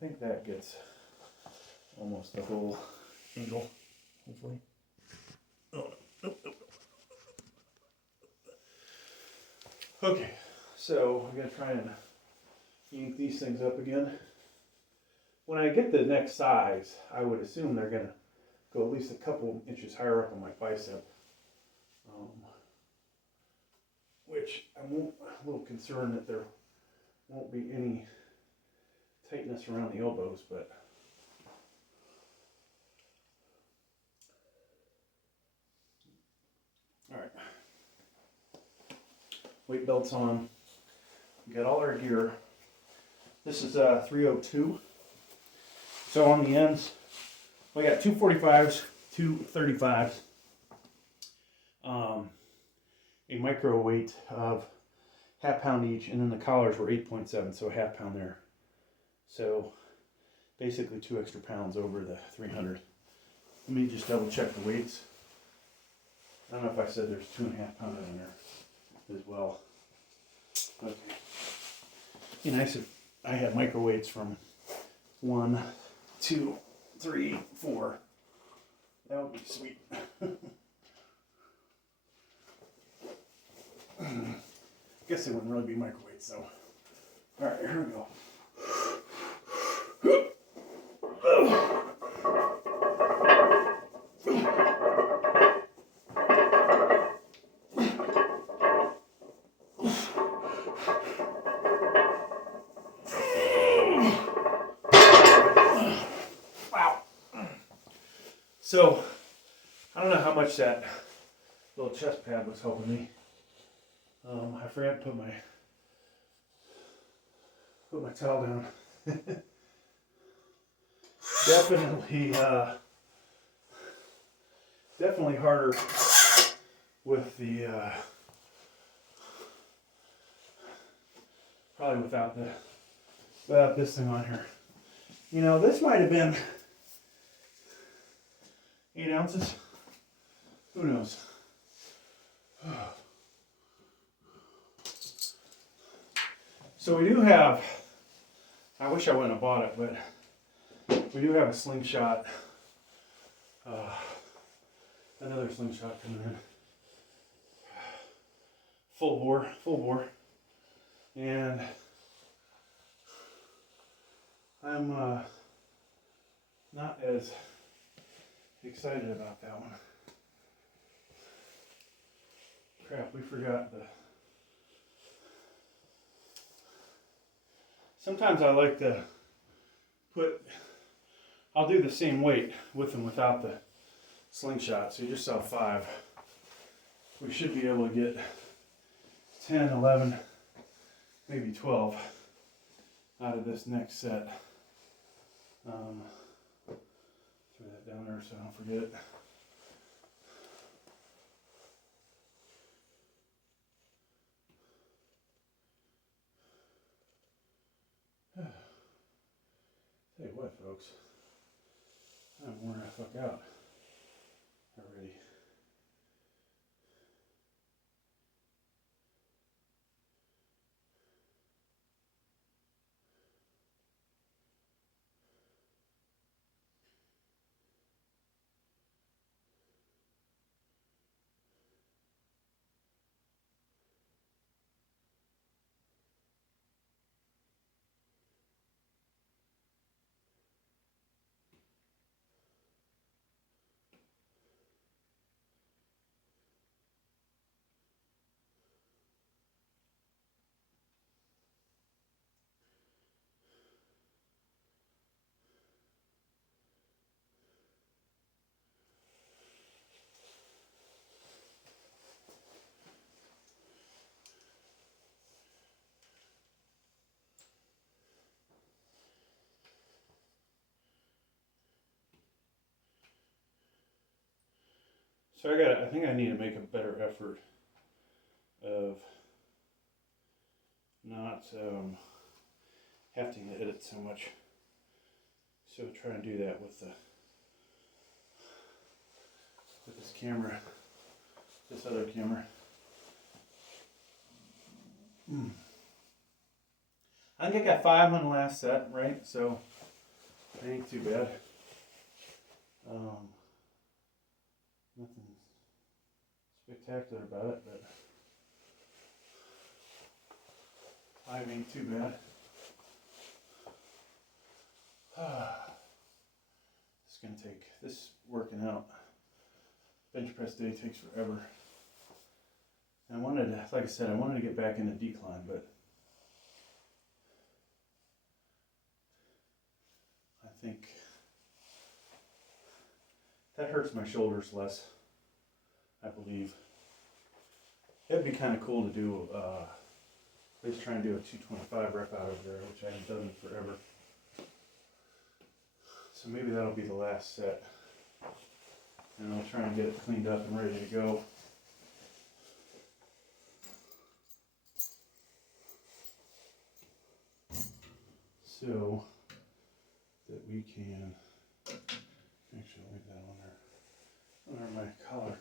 think that gets almost the whole angle, hopefully. Oh, nope, nope. Okay, so I'm gonna try and yank these things up again. When I get the next size, I would assume they're gonna go at least a couple inches higher up on my bicep. Which I'm a little concerned that there won't be any tightness around the elbows, but all right. Weight belts on. We got all our gear. This is 302. So on the ends, we got 245s, 235s. A micro weight of half pound each, and then the collars were 8.7, so a half pound there. So basically 2 extra pounds over the 300. Let me just double check the weights. I don't know if I said there's 2.5 pounds in there as well. Okay. Be nice if I had micro weights from 1, 2, 3, 4. That would be sweet. Guess they wouldn't really be microwaves though. Alright, here we go. Wow. So, I don't know how much that little chest pad was helping me. I forgot to put my towel down. Definitely harder with the probably without this thing on here. You know, this might have been 8 ounces. Who knows? So we do have, I wish I wouldn't have bought it, but we do have a slingshot, another slingshot coming in. Full bore. And I'm not as excited about that one. Crap, we forgot the... Sometimes I like to I'll do the same weight with and without the slingshot. So you just saw 5. We should be able to get 10, 11, maybe 12 out of this next set. Throw that down there so I don't forget it. Tell you what, folks, I'm worn the fuck out already. So I think I need to make a better effort of not having to edit so much. So try and do that with this camera, this other camera. I think I got 5 on the last set, right? So It ain't too bad. Nothing spectacular about it, but 5 ain't too bad. It's gonna take, this working out, bench press day takes forever. And I wanted to, like I said, I wanted to get back into decline, but I think that hurts my shoulders less, I believe. It'd be kind of cool to do, at least try and do a 225 rep out of there, which I haven't done in forever. So maybe that'll be the last set. And I'll try and get it cleaned up and ready to go. So that we can, actually I'll leave that on there, under my collar.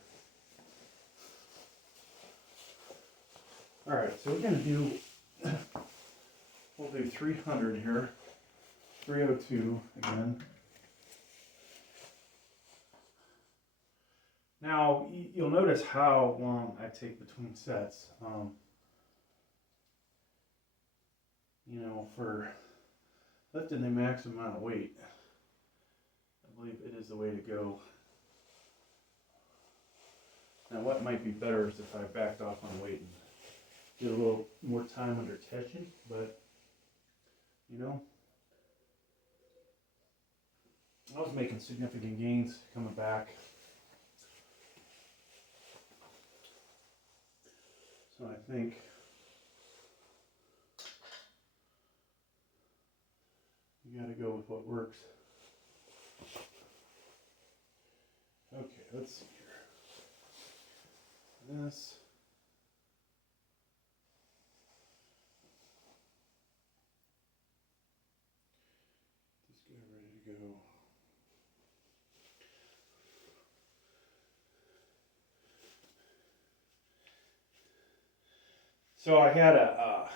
All right, so we're gonna do, we'll do 300 here, 302 again. Now, you'll notice how long I take between sets. You know, for lifting the maximum amount of weight, I believe it is the way to go. Now, what might be better is if I backed off on weight and get a little more time under tension, but, you know, I was making significant gains coming back. So I think you gotta go with what works. Okay, let's see here. This. This guy ready to go. So I had a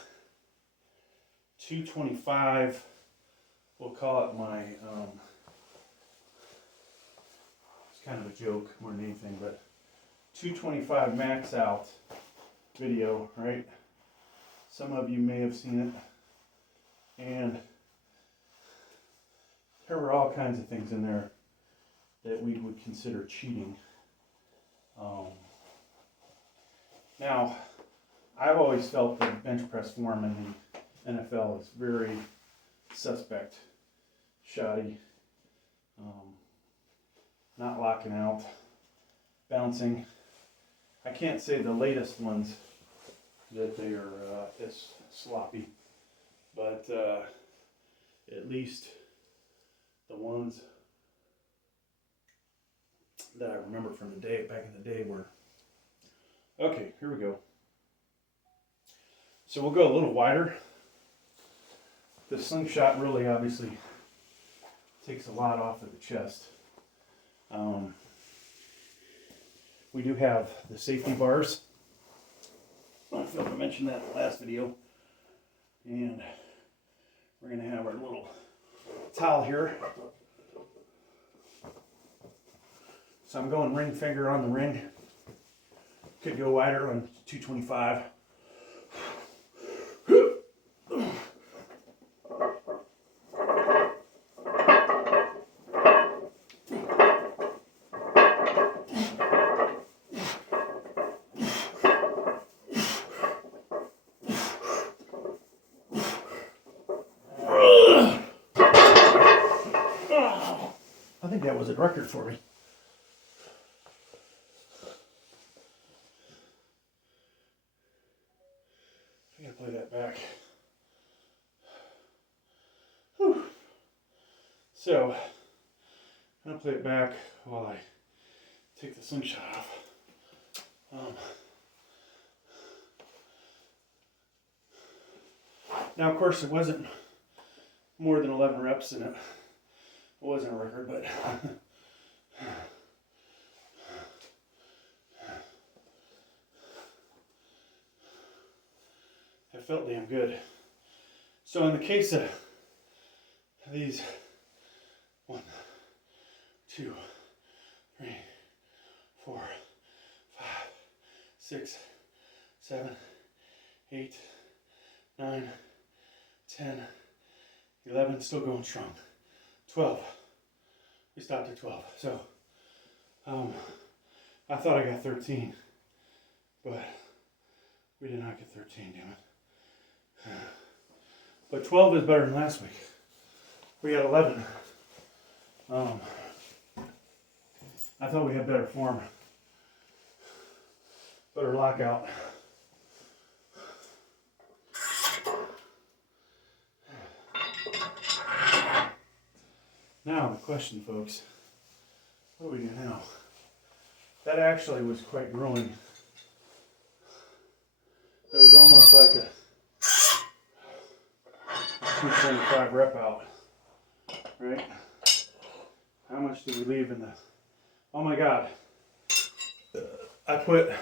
225, we'll call it my, it's kind of a joke more than anything, but 225 max out video, right? Some of you may have seen it, and there were all kinds of things in there that we would consider cheating. Now, I've always felt that bench press form in the NFL is very suspect, shoddy, not locking out, bouncing. I can't say the latest ones that they are as sloppy, but at least the ones that I remember from the day, back in the day, were. Okay, here we go. So we'll go a little wider. The slingshot really obviously takes a lot off of the chest. We do have the safety bars. I don't know if I mentioned that in the last video. And we're going to have our little towel here. So I'm going ring finger on the ring. Could go wider on 225. I think that was a record for me. I gotta play that back. Whew. So, I'm gonna play it back while I take the slingshot off. Now, of course, it wasn't more than 11 reps, and it wasn't a record, but it felt damn good. So in the case of these 1, 2, 3, 4, 5, 6, 7, 8, 9, 10, 11, still going strong. 12. We stopped at 12. So, I thought I got 13, but we did not get 13, damn it. But 12 is better than last week. We got 11. I thought we had better form, better lockout. Now the question, folks, what do we do now? That actually was quite grueling. It was almost like a 225 rep out, right? How much did we leave in the, oh my God. I put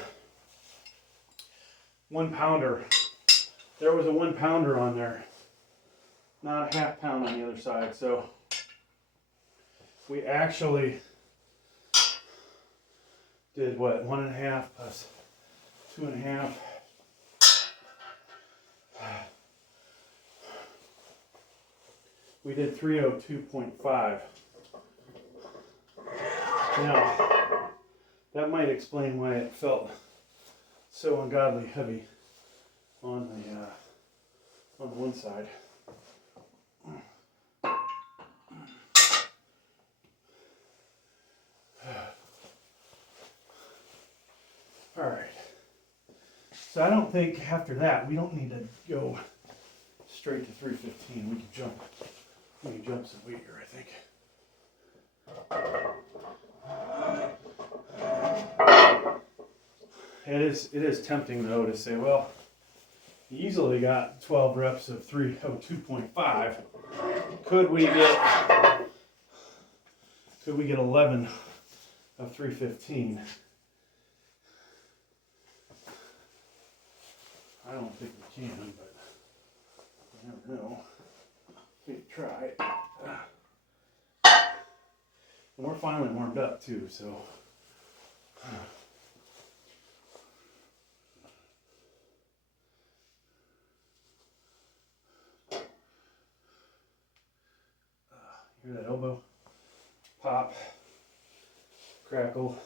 1 pounder. There was a 1 pounder on there, not a half pound on the other side. So we actually did what, 1.5 plus 2.5. We did 302.5. Now, that might explain why it felt so ungodly heavy on the one side. All right. So I don't think after that we don't need to go straight to 315. We can jump some weight here, I think. It is tempting though to say, well, you easily got 12 reps of 302.5. Could we get 11 of 315? I don't think we can, but you never know. We can try. And we're finally warmed up too, so. Hear that elbow? Pop, crackle.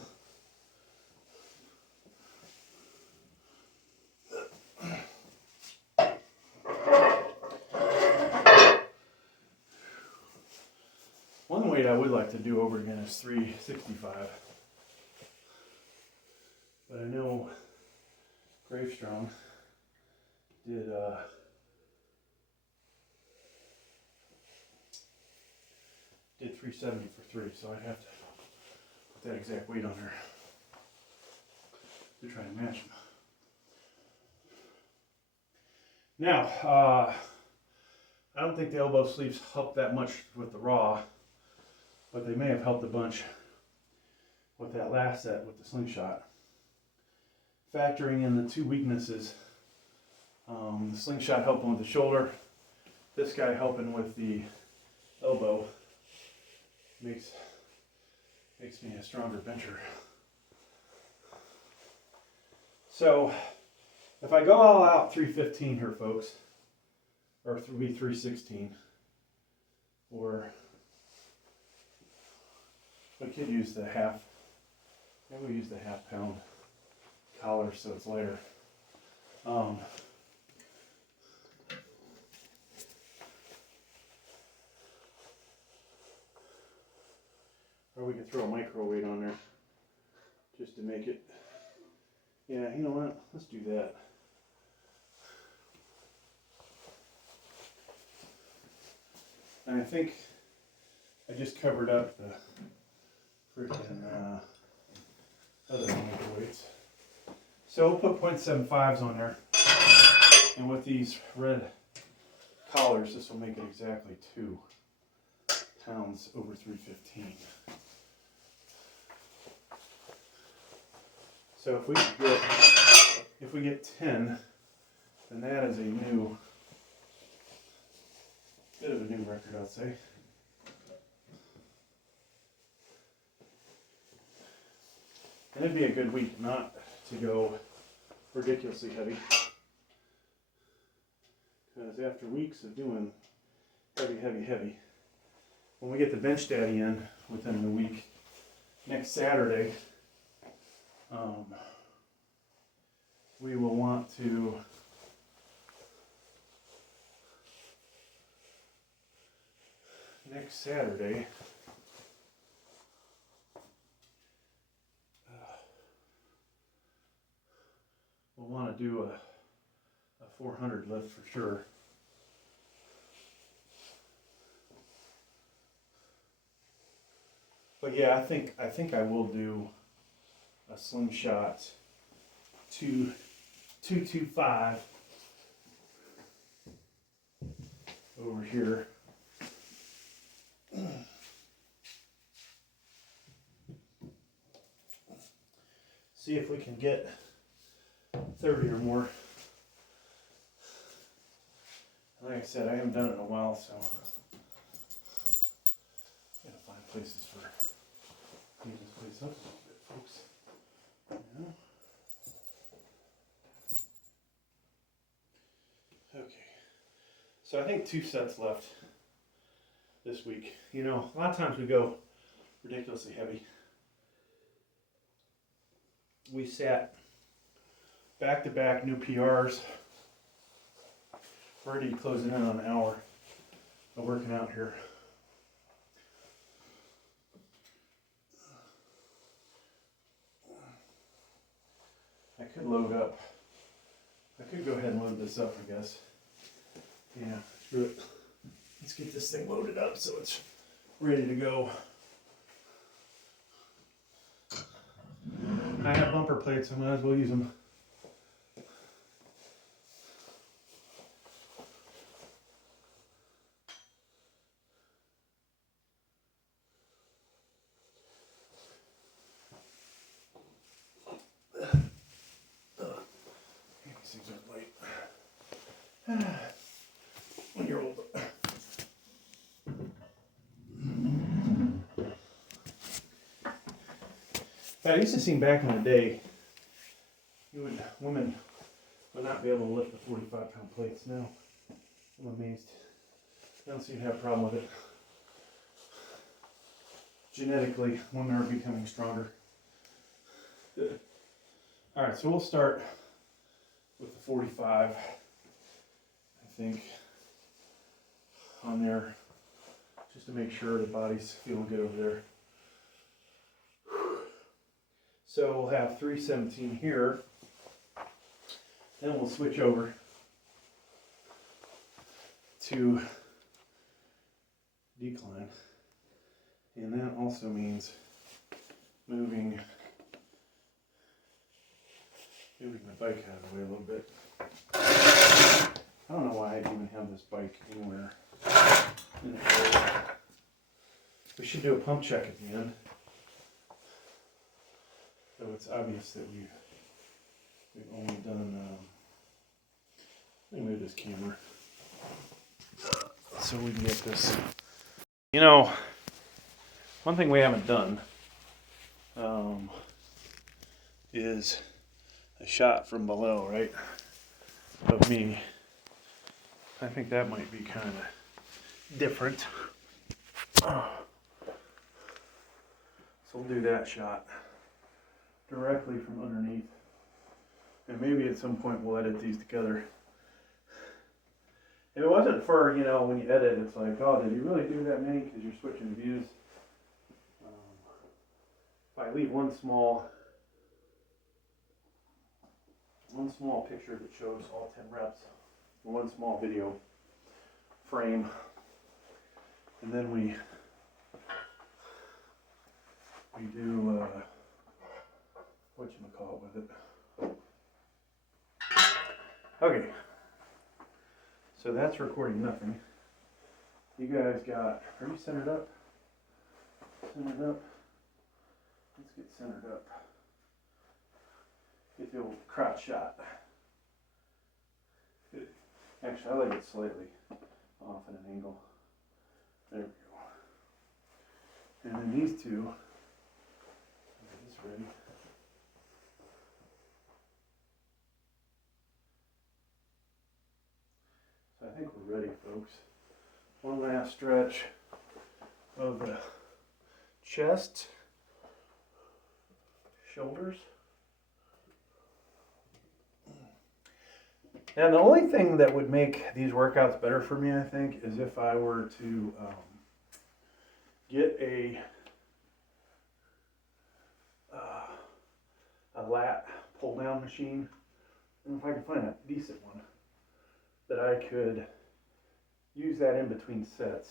One weight I would like to do over again is 365. But I know Gravestrong did 370 for 3, so I'd have to put that exact weight on there to try and match him. Now, I don't think the elbow sleeves helped that much with the raw, but they may have helped a bunch with that last set with the slingshot. Factoring in the 2 weaknesses, the slingshot helping with the shoulder, this guy helping with the elbow, makes me a stronger bencher. So if I go all out 315 here, folks, or 316, or I could use the half, maybe we use the half pound collar so it's lighter. Or we could throw a micro weight on there just to make it, yeah, you know what, let's do that. And I think I just covered up the freaking other micro weights. So we'll put 0.75s on there. And with these red collars, this will make it exactly 2 pounds over 315. So if we get 10, then that is a bit of a new record, I'd say. And it'd be a good week not to go ridiculously heavy. Because after weeks of doing heavy, when we get the bench daddy in within the week, next Saturday, we will want to we'll want to do a 400 lift for sure. But yeah, I think I will do a slingshot 225 over here. See if we can get 30 or more. Like I said, I haven't done it in a while, so I gotta find places for clean this place up a little bit, folks. Yeah. Okay, so I think 2 sets left this week. You know, a lot of times we go ridiculously heavy. We sat back-to-back new PRs. Already closing in on an hour of working out here. I could load up. I could go ahead and load this up, I guess. Yeah, screw it. Let's get this thing loaded up so it's ready to go. I have bumper plates, so I might as well use them. These things are light. When you're old. I used to see back in the day, women would not be able to lift the 45-pound plates. Now, I'm amazed. I don't seem to have a problem with it. Genetically, women are becoming stronger. All right, so we'll start with the 45, I think, on there, just to make sure the body's feeling good over there. So we'll have 317 here, then we'll switch over to decline, and that also means moving the bike out of the way a little bit. I don't know why I even have this bike anywhere in the area. We should do a pump check at the end. So it's obvious that we've only done, let me move this camera so we can get this. You know, one thing we haven't done is a shot from below, right, of me. I think that might be kind of different. So we'll do that shot directly from underneath, and maybe at some point we'll edit these together. If it wasn't for, you know, when you edit, it's like, oh, did you really do that many? Because you're switching views. If I leave one small picture that shows all 10 reps, one small video frame, and then we do whatchamacallit with it. Okay, so that's recording nothing. You guys got, are you centered up? Centered up? Let's get centered up. Get the old crotch shot. Actually, I like it slightly off at an angle. There we go. And then these two, get this ready. folks. One last stretch of the chest, shoulders. And the only thing that would make these workouts better for me, I think, is if I were to get a lat pull down machine, and if I could find a decent one that I could use that in between sets.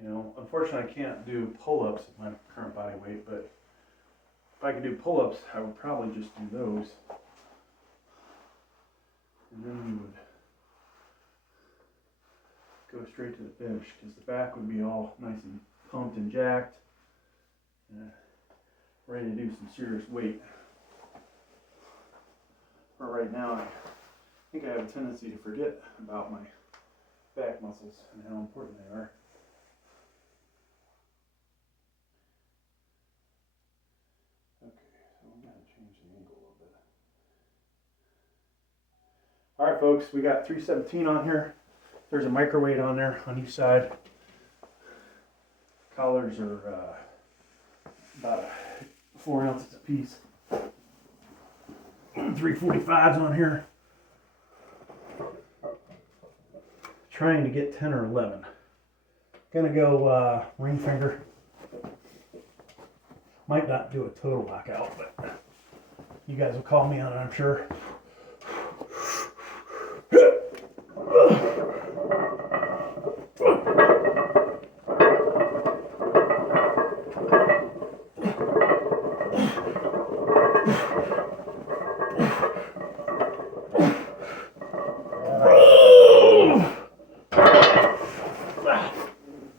You know, unfortunately I can't do pull-ups at my current body weight, but if I could do pull-ups, I would probably just do those. And then we would go straight to the finish, because the back would be all nice and pumped and jacked. Ready to do some serious weight. But right now, I think I have a tendency to forget about my back muscles and how important they are. Okay, so I'm going to change the angle a little bit. All right, folks, we got 317 on here. There's a microweight on there on each side. Collars are about 4 ounces a piece. 345s on here. Trying to get 10 or 11. Gonna go ring finger. Might not do a total lockout, but you guys will call me on it, I'm sure.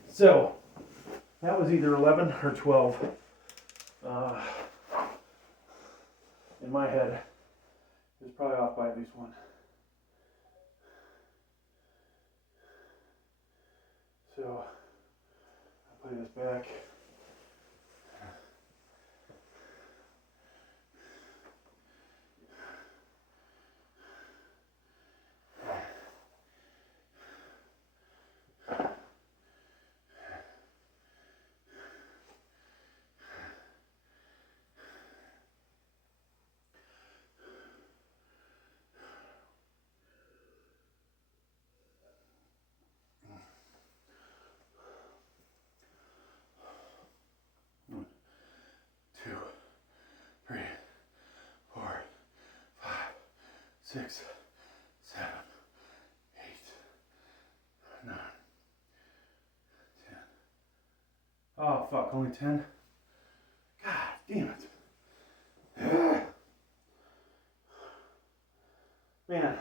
So that was either 11 or 12. In my head, it was probably off by at least one. So I'll play this back. Six, 7, 8, 9, 10. Oh fuck, only 10? God damn it. Man.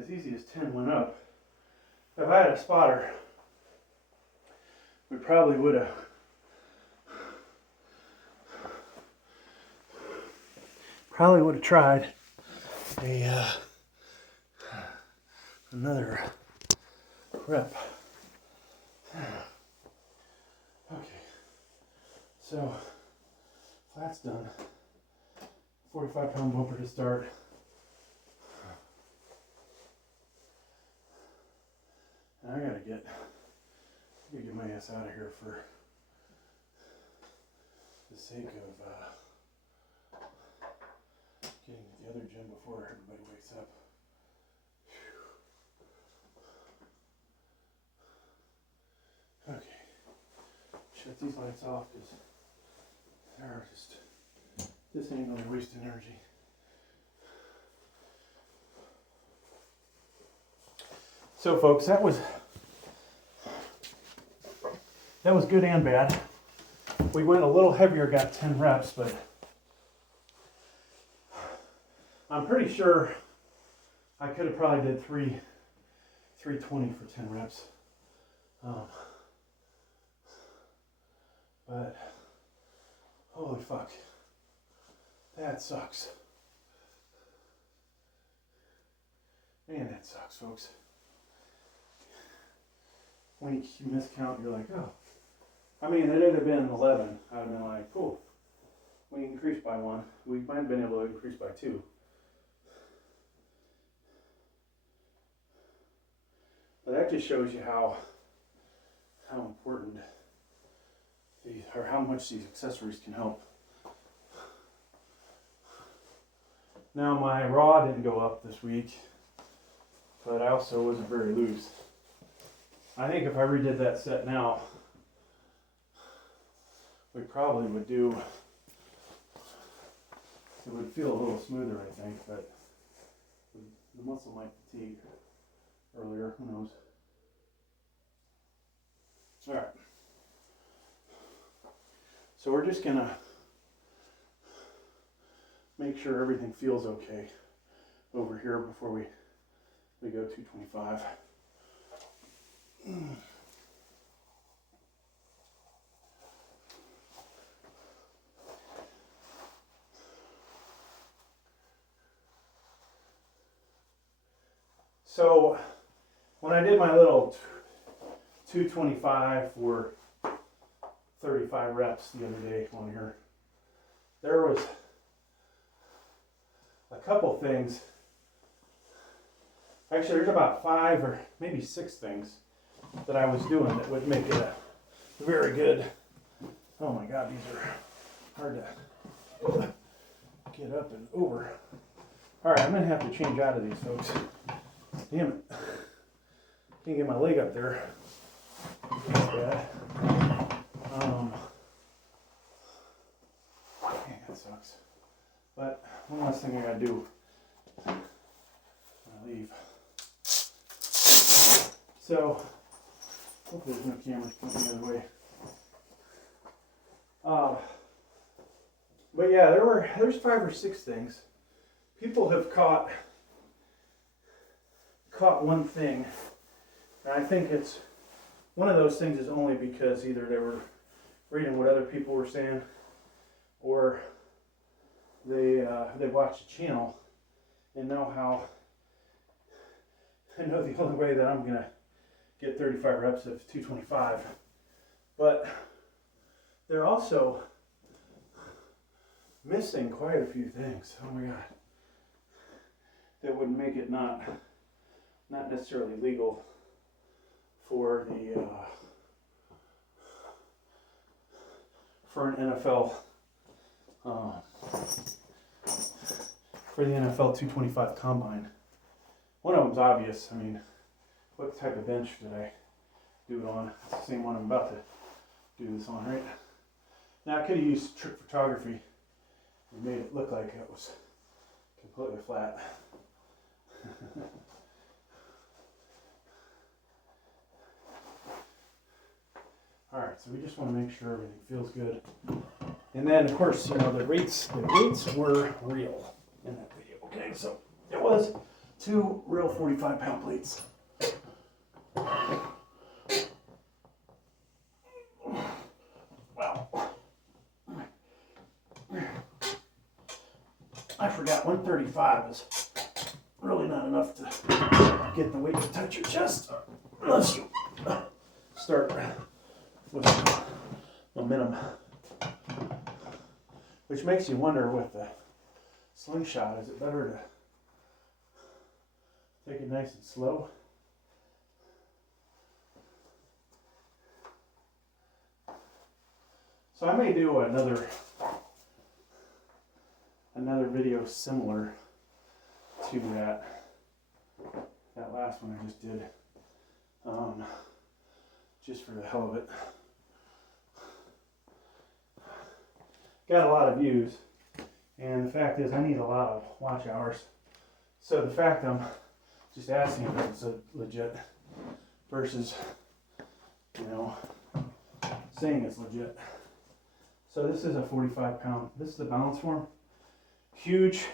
As easy as 10 went up. If I had a spotter, we probably would have tried another rep. Okay, so flat's done. 45-pound bumper to start. And I gotta get my ass out of here for the sake of getting to the other gym before everybody wakes up. Whew. Okay, shut these lights off because they're just, this ain't gonna waste energy. So folks, that was good and bad. We went a little heavier, got 10 reps, but I'm pretty sure I could have probably did 320 for 10 reps. But holy fuck, that sucks. Man, that sucks, folks. When you miscount, you're like, oh. I mean, it would have been 11. I would have been like, cool. We increased by 1. We might have been able to increase by 2. But that just shows you how important or how much these accessories can help. Now my raw didn't go up this week, but I also wasn't very loose. I think if I redid that set now, we probably would do, it would feel a little smoother, I think, but the muscle might fatigue earlier, who knows. All right. So we're just gonna make sure everything feels okay over here before we go 225. So when I did my little 225 for 35 reps the other day on here, there was a couple things. Actually, there's about 5 or maybe 6 things that I was doing that would make it a very good. Oh my God, these are hard to get up and over. All right, I'm gonna have to change out of these, folks. Damn it. Can't get my leg up there. That's bad. Man, that sucks. But one last thing I gotta do when I leave. So, hopefully there's no cameras pointing the other way. But yeah, there's 5 or 6 things. People have caught one thing, and I think it's one of those things is only because either they were reading what other people were saying, or they watched a channel and know how. I know the only way that I'm gonna get 35 reps of 225, but they're also missing quite a few things. Oh my God, that would make it not necessarily legal for the for an NFL for the NFL 225 combine. One of them's obvious. I mean, what type of bench did I do it on? It's the same one I'm about to do this on, right? Now I could have used trick photography and made it look like it was completely flat. All right, so we just want to make sure everything feels good. And then, of course, you know, the weights were real in that video. Okay, so it was 2 real 45-pound plates. Wow. I forgot 135 is really not enough to get the weight to touch your chest unless you start with momentum. Which makes you wonder with the slingshot, is it better to take it nice and slow? So I may do another video similar to that last one I just did, just for the hell of it. Got a lot of views, and the fact is I need a lot of watch hours. So the fact I'm just asking if it's legit versus, you know, saying it's legit. So this is a 45-pound, this is the balance form. Huge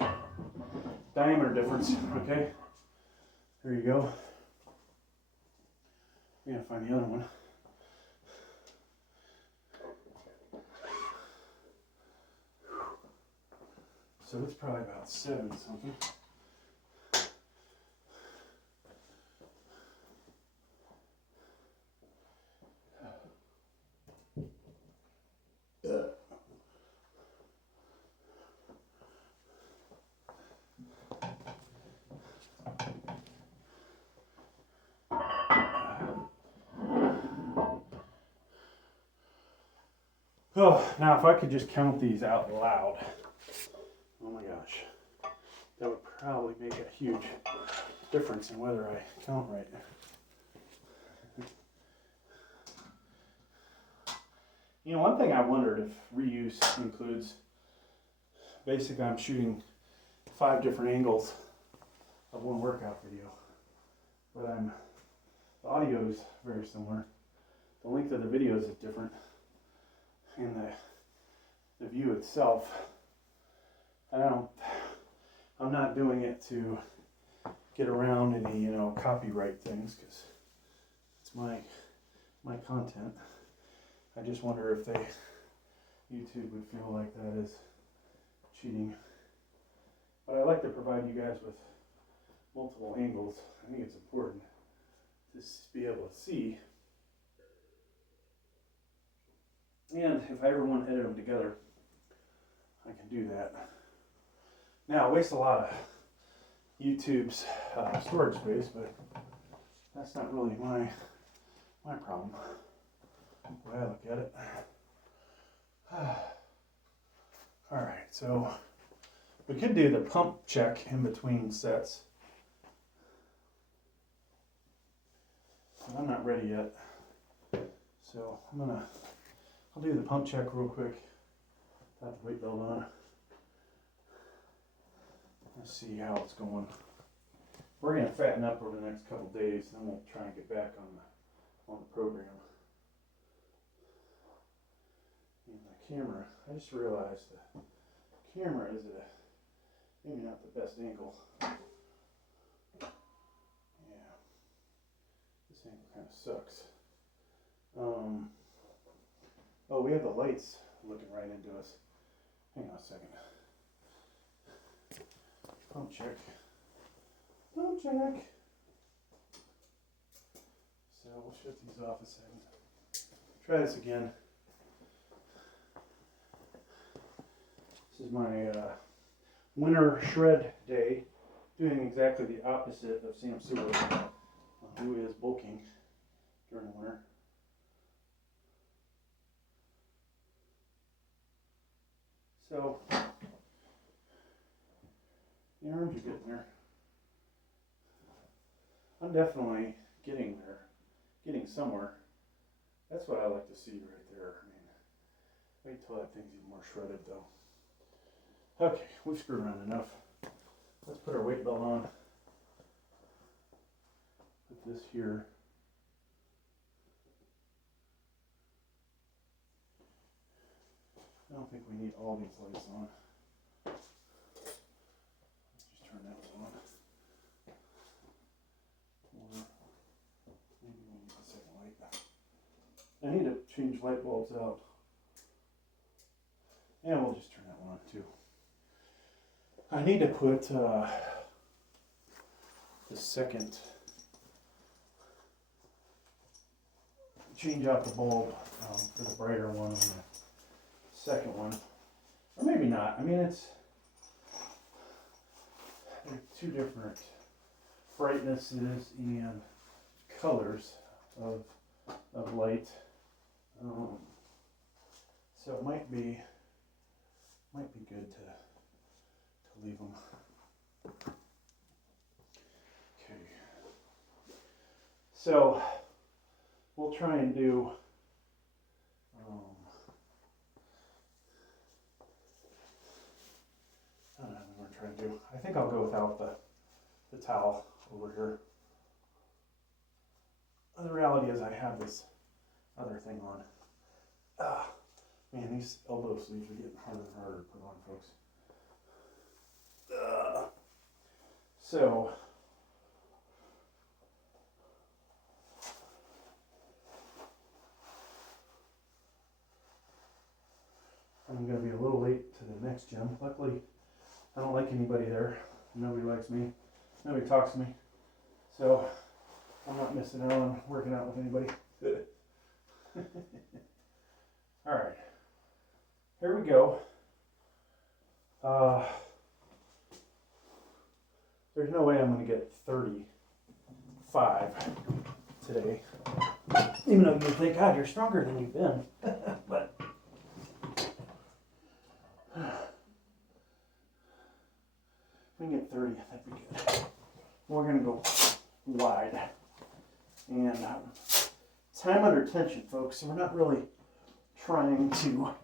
diameter difference, okay? There you go. We gotta find the other one. So it's probably about 7 something. Oh, now if I could just count these out loud, oh my gosh, that would probably make a huge difference in whether I count right. You know, one thing I wondered if reuse includes, basically I'm shooting 5 different angles of one workout video, but the audio is very similar. The length of the videos is different, and the view itself, I'm not doing it to get around any, copyright things, because it's my content. I just wonder if YouTube would feel like that is cheating. But I like to provide you guys with multiple angles. I think it's important to be able to see. And if I ever want to edit them together, I can do that. Now, I waste a lot of YouTube's storage space, but that's not really my problem, the way I look at it. All right, so we could do the pump check in between sets. But I'm not ready yet. So I'll do the pump check real quick. Got the weight belt on. Let's see how it's going. We're gonna fatten up over the next couple days, and then we'll try and get back on the program. And the camera, I just realized the camera is at maybe not the best angle. Yeah, this angle kind of sucks. Oh, we have the lights looking right into us. Hang on a second. Pump check. Pump check. So we'll shut these off a second. Try this again. This is my winter shred day, doing exactly the opposite of Sam Sewell, who is bulking during the winter. So, the arms are getting there. I'm definitely getting there, getting somewhere. That's what I like to see right there. I mean, wait till that thing's even more shredded though. Okay, we've screwed around enough. Let's put our weight belt on. Put this here. I don't think we need all these lights on. Let's just turn that one on. Or maybe we need a second light. I need to change light bulbs out. And we'll just turn that one on too. I need to put the second, change out the bulb for the brighter one on the second one, or maybe not. I mean, they're two different brightnesses and colors of light, so it might be good to leave them. Okay, so we'll try and do. I don't know what we're trying to do. I think I'll go without the towel over here. The reality is I have this other thing on. Man, these elbow sleeves are getting harder and harder to put on, folks. So, I'm going to be a little late to the next gym. Luckily, I don't like anybody there. Nobody likes me. Nobody talks to me. So, I'm not missing out on working out with anybody. Alright. Here we go. There's no way I'm going to get 35 today. Even though you think, God, you're stronger than you've been. But 30, that'd be good. We're gonna go wide. And time under tension, folks, so we're not really trying to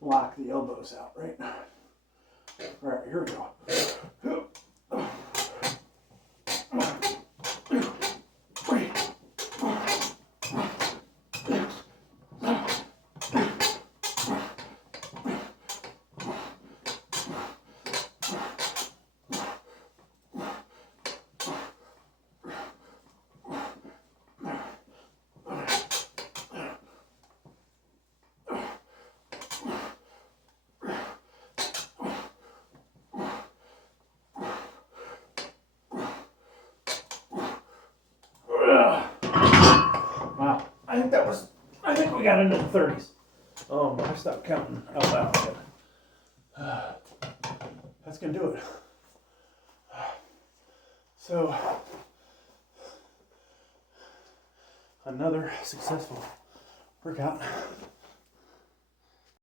lock the elbows out, right? All right, here we go. Wow, I think we got into the 30s. I stopped counting out loud. That's gonna do it. So, another successful workout.